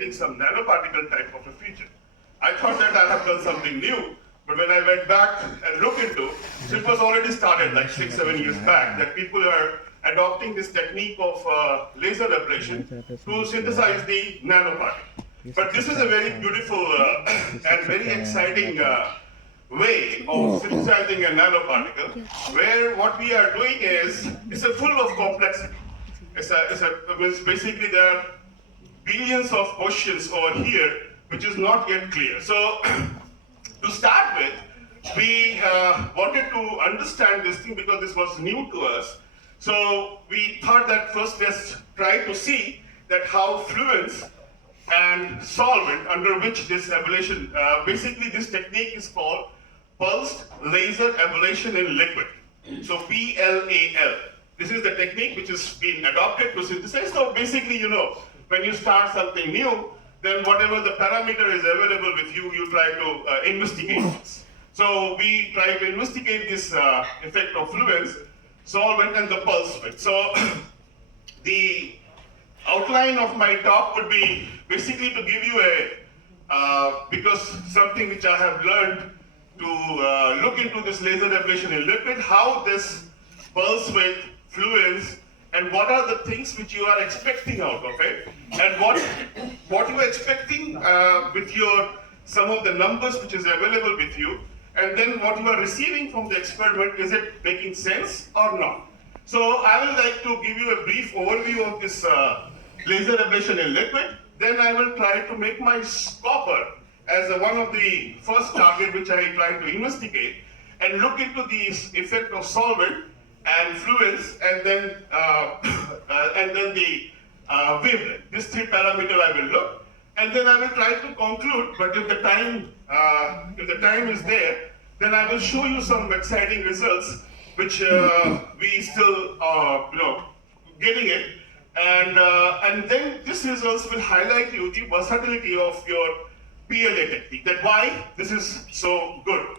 getting some nanoparticle type of a feature. I thought that I have done something new, but when I went back and looked into, so it was already started like 6-7 years back, that people are adopting this technique of laser ablation to synthesize the nanoparticle. But this is a very beautiful and very exciting way of synthesizing a nanoparticle, where what we are doing is, it's a full of complexity. It's basically there are billions of questions over here which is not yet clear. So to start with, we wanted to understand this thing because this was new to us. So we thought that first let's try to see that how fluids and solvent under which this ablation, basically this technique is called pulsed laser ablation in liquid. So PLAL. This is the technique which is being adopted to synthesize. So basically, you know, when you start something new, then whatever the parameter is available with you, you try to investigate this. So we try to investigate this effect of fluids, solvent, and the pulse width. So the outline of my talk would be basically to give you a, because something which I have learned to look into this laser ablation in liquid, how this pulse width, fluids, and what are the things which you are expecting out of it, and what you are expecting with your some of the numbers which is available with you, and then what you are receiving from the experiment, is it making sense or not? So I will like to give you a brief overview of this laser ablation in liquid. Then I will try to make my copper as one of the first target which I try to investigate, and look into the effect of solvent and fluids, and then the wavelength. These three parameters I will look, and then I will try to conclude. But if the time is there, then I will show you some exciting results, which we still getting it, and then these results will highlight you the versatility of your PLA technique. That why this is so good.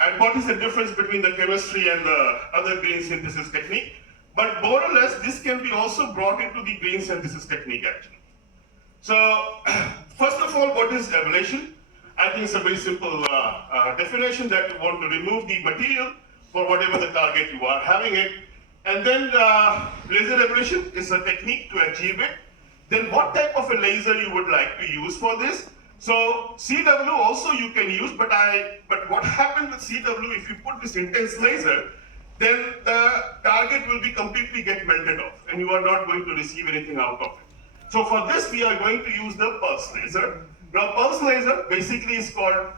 And what is the difference between the chemistry and the other green synthesis technique? But more or less, this can be also brought into the green synthesis technique actually. So, first of all, what is ablation? I think it's a very simple definition, that you want to remove the material for whatever the target you are having it. And then laser ablation is a technique to achieve it. Then what type of a laser you would like to use for this? So CW also you can use, but what happens with CW, if you put this intense laser, then the target will be completely get melted off, and you are not going to receive anything out of it. So for this, we are going to use the pulse laser. Now pulse laser basically is called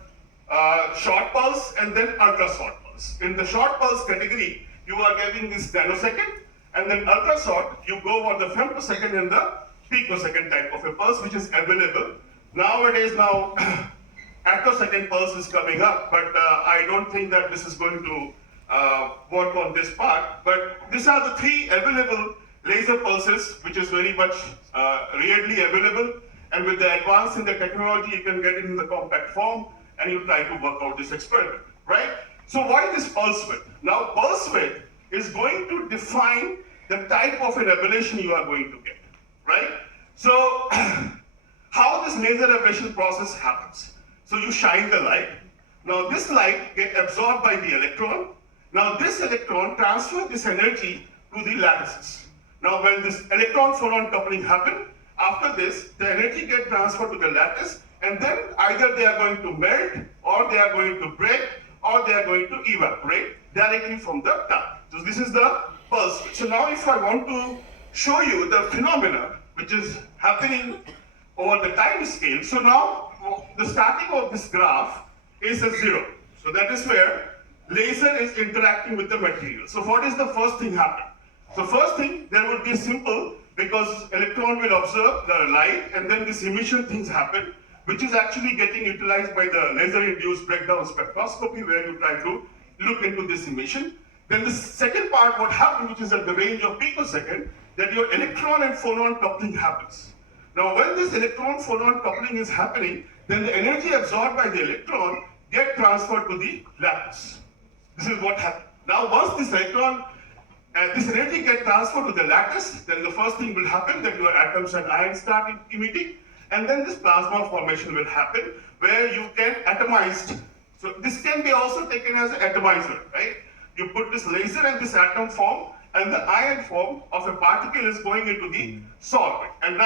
short pulse and then ultra short pulse. In the short pulse category, you are getting this nanosecond, and then ultra short, you go for the femtosecond and the picosecond type of a pulse, which is available. Nowadays, attosecond pulse is coming up, but I don't think that this is going to work on this part. But these are the three available laser pulses, which is very much readily available. And with the advance in the technology, you can get it in the compact form, and you try to work out this experiment, right? So why this pulse width? Now, pulse width is going to define the type of an ablation you are going to get, right? So how this laser ablation process happens? So you shine the light. Now this light gets absorbed by the electron. Now this electron transfers this energy to the lattices. Now when this electron-photon coupling happens, after this, the energy gets transferred to the lattice, and then either they are going to melt, or they are going to break, or they are going to evaporate directly from the target. So this is the pulse. So now if I want to show you the phenomena which is happening over the time scale, so now the starting of this graph is a 0. So that is where laser is interacting with the material. So what is the first thing happen? So first thing, there would be simple, because electron will observe the light, and then this emission things happen, which is actually getting utilized by the laser-induced breakdown spectroscopy, where you try to look into this emission. Then the second part, what happens, which is at the range of picosecond, that your electron and photon coupling happens. Now, when this electron-photon coupling is happening, then the energy absorbed by the electron get transferred to the lattice. This is what happens. Now, once this electron and this energy get transferred to the lattice, then the first thing will happen, that your atoms and ions start emitting, and then this plasma formation will happen where you can atomize. So this can be also taken as an atomizer, right? You put this laser and this atom form, and the ion form of a particle is going into the solvent, and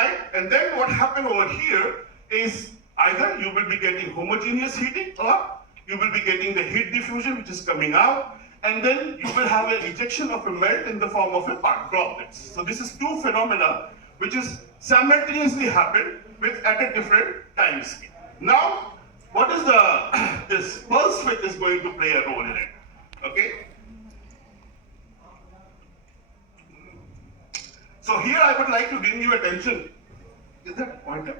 then what happened over here is either you will be getting homogeneous heating, or you will be getting the heat diffusion which is coming out, and then you will have an ejection of a melt in the form of a droplets. So this is two phenomena which is simultaneously happen at a different time scale. Now, what is this pulse width is going to play a role in it, okay? So here I would like to bring you attention. Is that a pointer?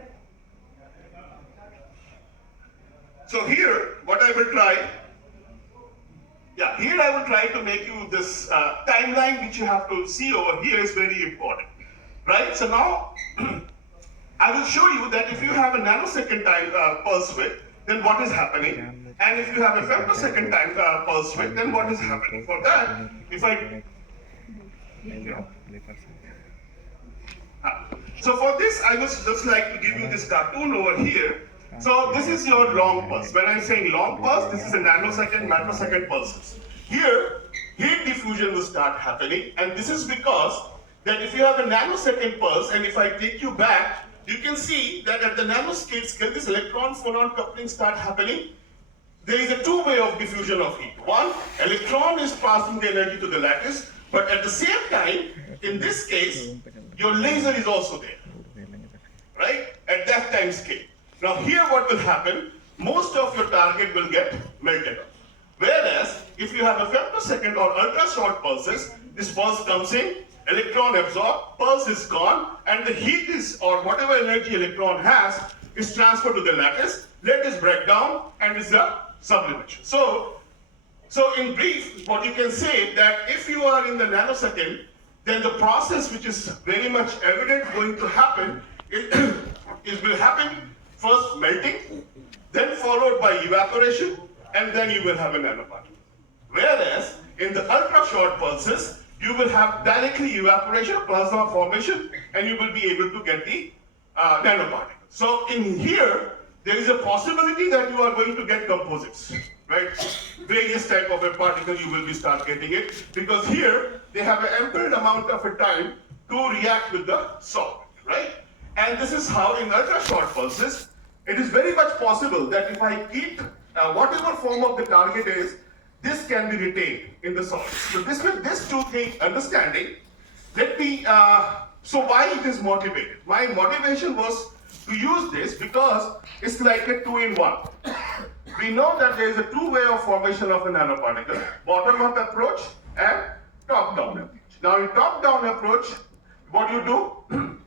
So here, what I will try, here I will try to make you this timeline which you have to see over here is very important, right? So now, I will show you that if you have a nanosecond time pulse width, then what is happening? And if you have a femtosecond time pulse width, then what is happening? For that, if I... So for this, I would just like to give you this cartoon over here. So this is your long pulse. When I'm saying long pulse, this is a nanosecond, microsecond pulses. Here, heat diffusion will start happening, and this is because that if you have a nanosecond pulse, and if I take you back, you can see that at the nanoscale scale, this electron-phonon coupling start happening. There is a two-way of diffusion of heat. One, electron is passing the energy to the lattice, but at the same time, in this case, your laser is also there, right? At that time scale. Now here what will happen, most of your target will get melted off. Whereas, if you have a femtosecond or ultra short pulses, this pulse comes in, electron absorbed, pulse is gone, and the heat is, or whatever energy electron has, is transferred to the lattice, lattice break down, and is a sublimation. So in brief, what you can say that if you are in the nanosecond, then the process which is very much evident going to happen, it will happen first melting, then followed by evaporation, and then you will have a nanoparticle. Whereas, in the ultra short pulses, you will have directly evaporation, plasma formation, and you will be able to get the nanoparticle. So in here, there is a possibility that you are going to get composites, right? Various type of a particle you will be start getting it, because here they have an ample amount of a time to react with the solvent, right? And this is how in ultra short pulses, it is very much possible that if I keep whatever form of the target is, this can be retained in the solvent. So this with this two things understanding, let me, so why it is motivated? My motivation was to use this because it's like a two-in-one. We know that there is a two-way of formation of a nanoparticle, bottom-up approach and top-down approach. Now in top-down approach, what you do,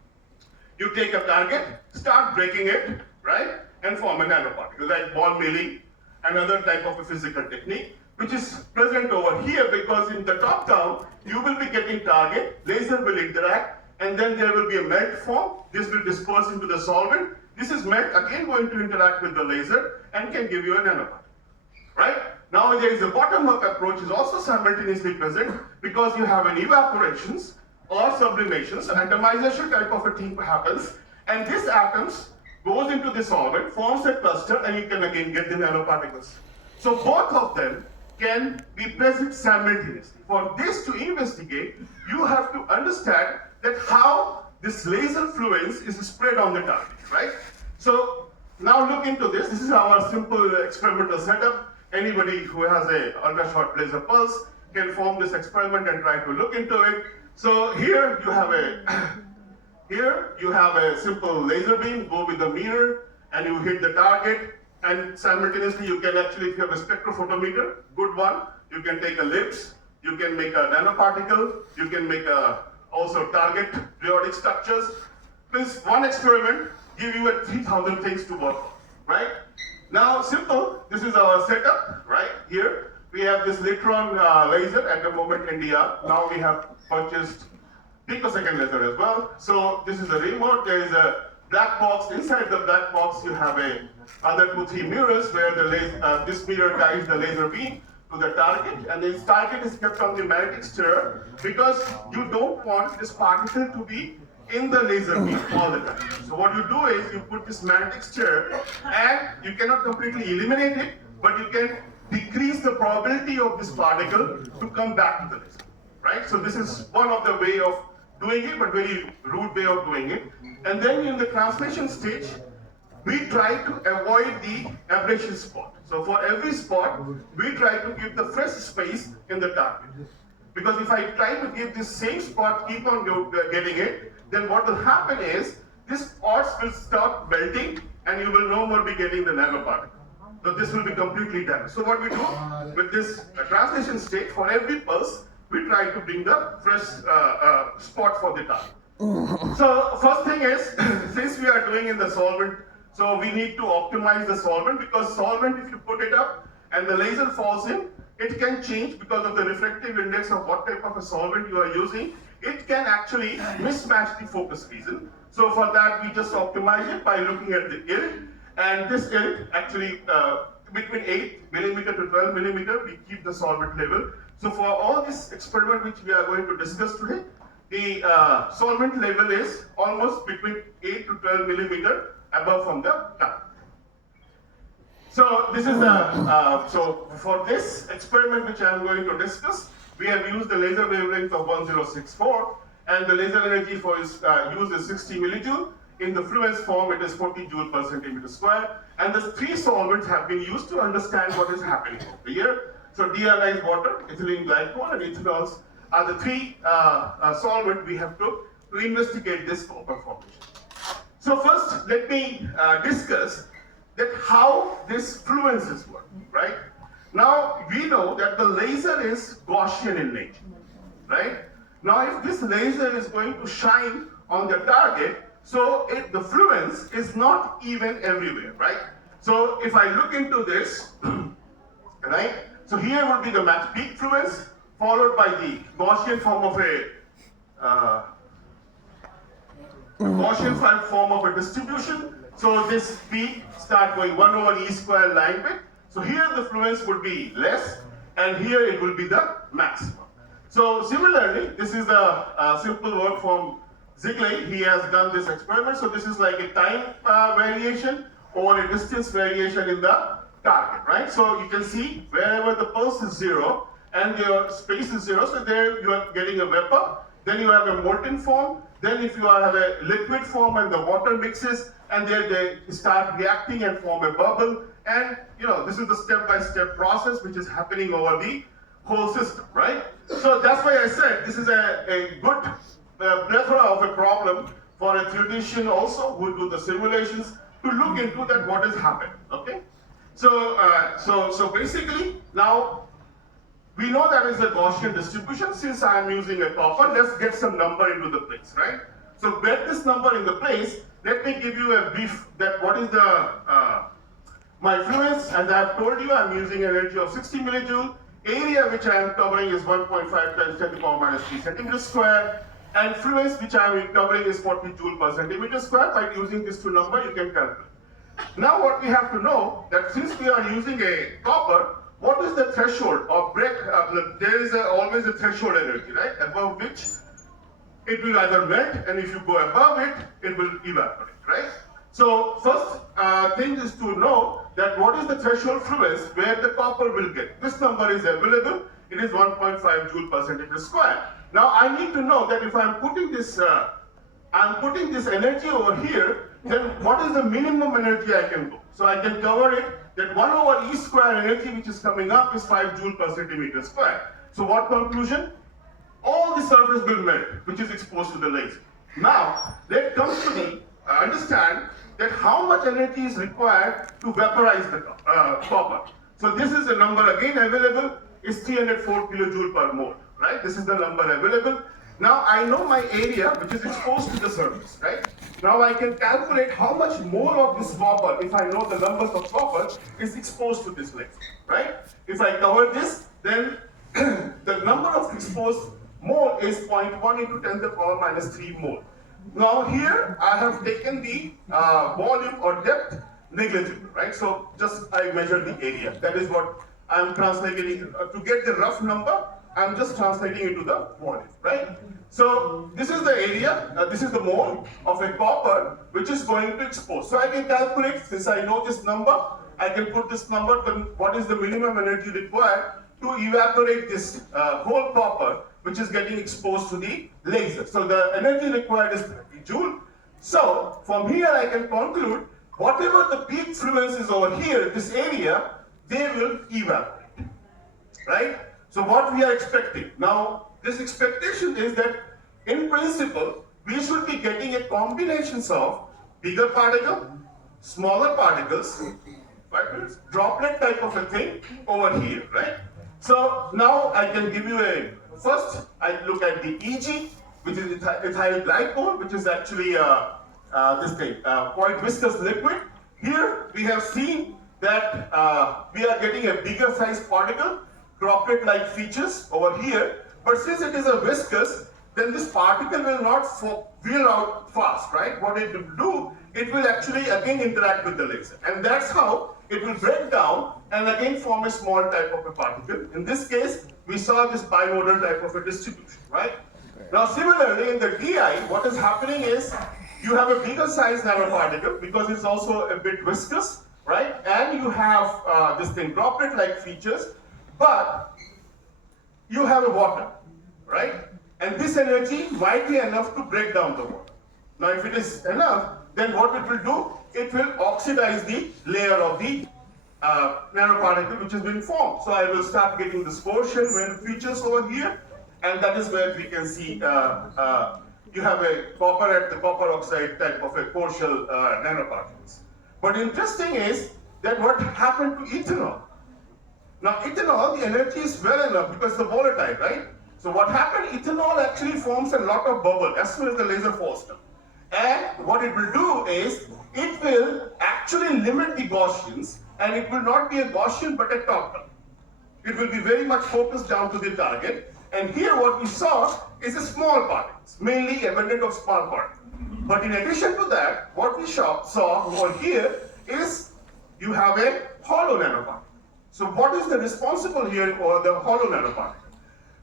you take a target, start breaking it, right, and form a nanoparticle, like ball milling, another type of a physical technique, which is present over here because in the top-down, you will be getting target, laser will interact, and then there will be a melt form. This will disperse into the solvent. This is melt again going to interact with the laser and can give you a nanoparticle, right? Now there is a bottom-up approach is also simultaneously present because you have an evaporations or sublimations, an atomization type of a thing happens, and these atoms goes into the solvent, forms a cluster, and you can again get the nanoparticles. So both of them can be present simultaneously. For this to investigate, you have to understand that how this laser fluence is spread on the target, right? So now look into this. This is our simple experimental setup. Anybody who has a ultra short laser pulse can form this experiment and try to look into it. So here you have a simple laser beam, go with the mirror, and you hit the target, and simultaneously you can actually, if you have a spectrophotometer, good one, you can take a LIBS, you can make a nanoparticle, you can make also target periodic structures. This one experiment give you 3,000 things to work on, right? Now, simple, this is our setup, right? Here, we have this Litron laser at the moment in DR. Now we have purchased picosecond laser as well. So this is the remote, there is a black box. Inside the black box, you have other 2-3 mirrors where the this mirror guides the laser beam to the target, and this target is kept on the magnetic stir because you don't want this particle to be in the laser beam all the time. So what you do is you put this magnetic stir, and you cannot completely eliminate it, but you can decrease the probability of this particle to come back to the laser, right? So this is one of the way of doing it, but very rude way of doing it. And then in the translation stage, we try to avoid the ablation spot. So for every spot, we try to give the fresh space in the target. Because if I try to give this same spot, keep on getting it, then what will happen is, these spots will start melting and you will no more be getting the nanoparticle. So this will be completely damaged. So what we do with this translation state, for every pulse, we try to bring the fresh spot for the target. So first thing is, since we are doing in the solvent, so we need to optimize the solvent, because solvent, if you put it up and the laser falls in, it can change because of the refractive index of what type of a solvent you are using. It can actually mismatch the focus region. So for that, we just optimize it by looking at the yield. And this yield actually between 8 millimeter to 12 millimeter, we keep the solvent level. So for all this experiment which we are going to discuss today, the solvent level is almost between 8 to 12 millimeter above from the top. So this is the, so for this experiment which I am going to discuss, we have used the laser wavelength of 1064, and the laser energy for its use is 60 millijoule. In the fluence form, it is 40 joule per centimeter square. And the three solvents have been used to understand what is happening over here. So deionized water, ethylene glycol, and ethanols are the three solvents we have to investigate this copper formation. So first, let me discuss that how this fluences work, right? Now, we know that the laser is Gaussian in nature, right? Now, if this laser is going to shine on the target, so the fluence is not even everywhere, right? So if I look into this, right? So here would be the match peak fluence, followed by the Gaussian form of a distribution. So this peak start going 1 over E square line width. So here the fluence would be less, and here it will be the maximum. So similarly, this is the simple work from Ziegler. He has done this experiment. So this is like a time variation or a distance variation in the target, right? So you can see wherever the pulse is 0 and your space is 0, so there you are getting a vapor. Then you have a molten form. Then if you have a liquid form and the water mixes, and then they start reacting and form a bubble. And this is the step-by-step process which is happening over the whole system, right? So that's why I said this is a good plethora of a problem for a theoretician also who do the simulations to look into that what is happening, okay? So, so basically now we know that is a Gaussian distribution. Since I am using a copper, let's get some number into the place, right? So get this number in the place. Let me give you a brief that what is the my fluence. As I have told you, I am using an energy of 60 millijoule. Area which I am covering is 1.5 times 10 to the power minus 3 centimeter square. And fluence which I am covering is 40 joule per centimeter square. By using these two numbers, you can calculate. Now what we have to know that since we are using a copper, what is the threshold or break? There is always a threshold energy, right? Above which it will either melt, and if you go above it, it will evaporate, right? So first thing is to know that what is the threshold fluence where the copper will get. This number is available. It is 1.5 joule per centimeter square. Now I need to know that if I'm putting this energy over here, then what is the minimum energy I can go? So I can cover it that 1 over E square energy which is coming up is 5 joule per centimeter square. So what conclusion? All the surface will melt which is exposed to the laser. Now let's come to the understand that how much energy is required to vaporize the copper. So this is the number again available is 304 kilojoule per mole, right? This is the number available. Now I know my area which is exposed to the surface, right? Now I can calculate how much mole of this copper, if I know the numbers of copper, is exposed to this laser, right? If I cover this, then the number of exposed mole is 0.1 into 10 to the power minus 3 mole. Now here I have taken the volume or depth negligible, right? So just I measure the area. That is what I am translating. To get the rough number, I'm just translating into the volume, right? So this is the area, this is the mole of a copper which is going to expose. So I can calculate, since I know this number, I can put this number, then what is the minimum energy required to evaporate this whole copper which is getting exposed to the laser. So the energy required is 30 joule. So from here I can conclude whatever the peak fluence is over here, this area, they will evaporate, right? So what we are expecting, now this expectation is that in principle, we should be getting a combination of bigger particle, smaller particles, droplet type of a thing over here, right? So now I can give you a, first I look at the EG, which is ethyl glycol, which is actually this thing, quite viscous liquid. Here we have seen that we are getting a bigger size particle, droplet-like features over here, but since it is a viscous, then this particle will not wheel out fast, right? What it will do, it will actually again interact with the laser, and that's how it will break down and again form a small type of a particle. In this case, we saw this bimodal type of a distribution, right? Now similarly in the DI, what is happening is you have a bigger size nanoparticle because it's also a bit viscous, right? And you have this thing, droplet-like features, but you have a water, right? And this energy might be enough to break down the water. Now if it is enough, then what it will do, it will oxidize the layer of the nanoparticle which has been formed. So I will start getting this portion when features over here, and that is where we can see you have a copper at the copper oxide type of a partial nanoparticles. But interesting is that what happened to ethanol. Now ethanol, the energy is well enough because it's volatile, right? So what happened, ethanol actually forms a lot of bubble as soon as the laser falls down. And what it will do is, it will actually limit the Gaussians, and it will not be a Gaussian but a top-down. It will be very much focused down to the target. And here what we saw is a small particles, mainly abundant of small particles. But in addition to that, what we saw over here is you have a hollow nanoparticle. So what is the responsible here for the hollow nanoparticle?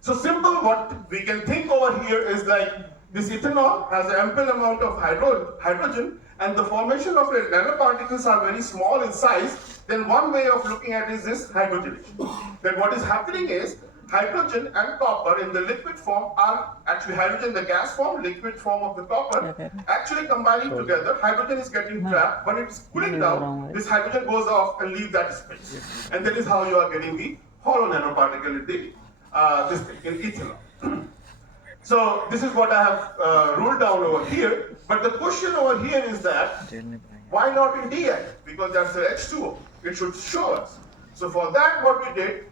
So simple, what we can think over here is like this ethanol has an ample amount of hydrogen, and the formation of the nanoparticles are very small in size. Then one way of looking at it is this hydrogenation. Then what is happening is hydrogen and copper in the liquid form are actually hydrogen, the gas form, liquid form of the copper, actually combining together. Hydrogen is getting trapped. When it's cooling down, this hydrogen goes off and leaves that space. And that is how you are getting the hollow nanoparticle in the this thing, in ethanol. So this is what I have ruled down over here. But the question over here is that, why not in DI? Because that's the H2O. It should show us. So for that, what we did,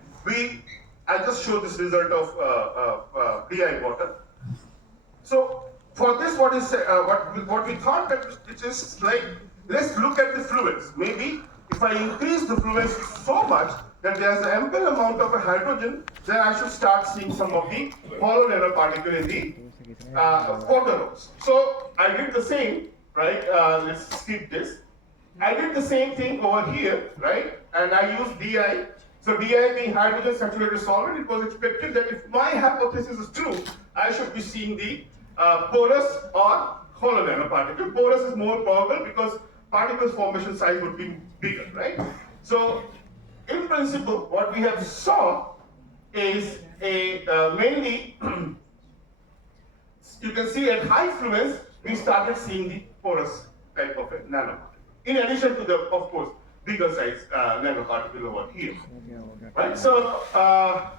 I just showed this result of DI water. So for this, what we thought that it is like, let's look at the fluence. Maybe if I increase the fluence so much that there's an ample amount of a hydrogen, then I should start seeing some of the hollow nanoparticle in the water rows. So I did the same, right? Let's skip this. I did the same thing over here, right? And I used DI. So DI being hydrogen saturated solvent, it was expected that if my hypothesis is true, I should be seeing the porous or hollow nanoparticle. Porous is more probable because particles formation size would be bigger, right? So in principle, what we have saw is a mainly, you can see at high fluence, we started seeing the porous type of a nanoparticle. In addition to the, of course, bigger size nanoparticle over here. Right? So I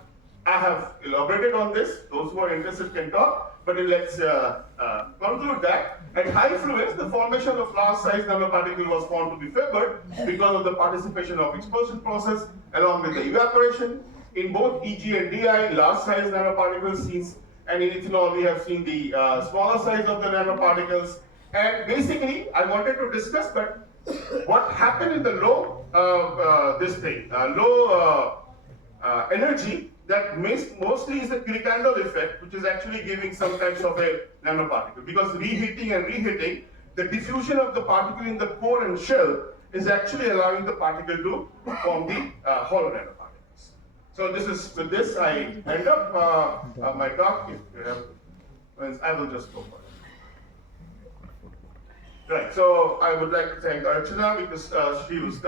have elaborated on this. Those who are interested can talk, but let's conclude that at high fluence, the formation of large size nanoparticle was found to be favored because of the participation of expulsion process along with the evaporation. In both EG and DI, large size nanoparticles seen, and in ethanol we have seen the smaller size of the nanoparticles. And basically, I wanted to discuss, but what happened in the low energy, that mostly is the Kulikandov effect, which is actually giving some types of a nanoparticle. Because reheating and reheating, the diffusion of the particle in the core and shell is actually allowing the particle to form the hollow nanoparticles. So this is, with this I end up my talk. If you have, I will just go for it. Right, so I would like to thank Archana because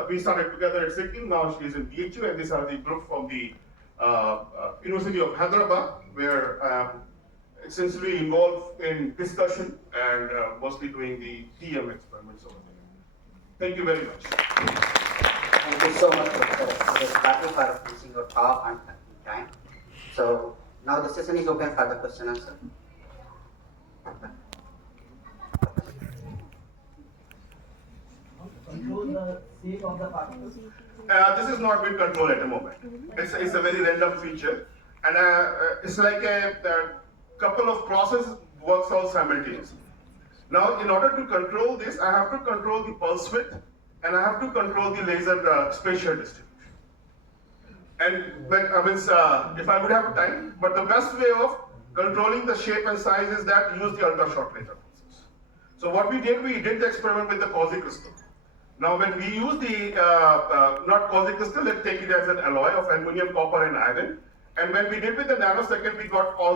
we started together at Sikkim, now she's in BHU, and these are the group from the University of Hyderabad, where I'm essentially involved in discussion and mostly doing the TM experiments over there. Thank you very much. Thank you so much, Dr. Patil, for finishing your talk on time. So now the session is open for the question and answer. Control the shape of the particles. This is not with control at the moment. It's a very random feature, and it's like a couple of processes works all simultaneously. Now, in order to control this, I have to control the pulse width, and I have to control the laser spatial distribution. And when, if I would have time, but the best way of controlling the shape and size is that use the ultra short laser pulses. So what we did the experiment with the quasi-crystal. Now when we use the, not quasi-crystal, let's take it as an alloy of aluminum, copper and iron. And when we did with the nanosecond, we got all